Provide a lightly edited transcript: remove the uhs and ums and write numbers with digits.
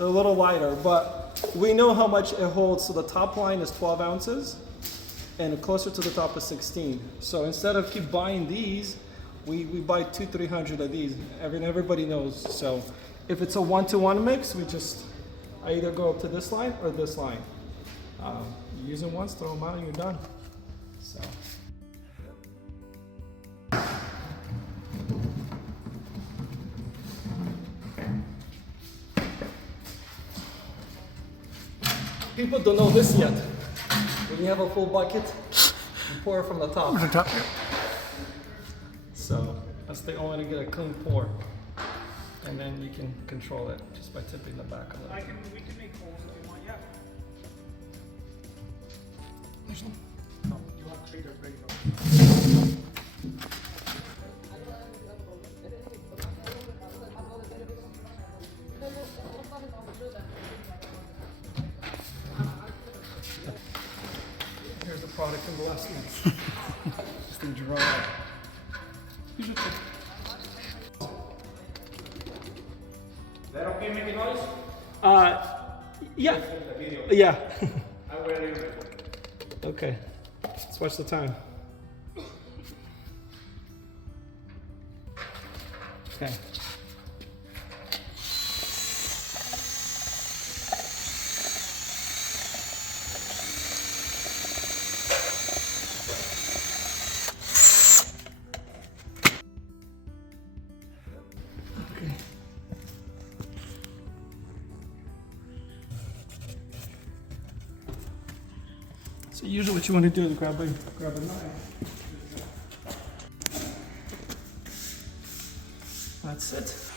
they're a little lighter, but we know how much it holds. So the top line is 12 ounces and closer to the top is 16. So instead of keep buying these, we buy 200-300 of these. Everybody knows. So if it's a 1-to-1 mix, I either go up to this line or this line. You use them once, throw them out, and you're done. So. People don't know this yet. When you have a full bucket, you pour it from the top. On the top. So that's the only way to get a clean pour. And then you can control it just by tipping the back of it. We can make holes if you want, yeah. There's no. No, you want to create a break. Here's the product in glass next. Just to dry. Is that okay making noise? Yeah. The video. Yeah. I will leave it. Okay. Let's watch the time. Okay. So usually what you want to do is grab a knife. That's it.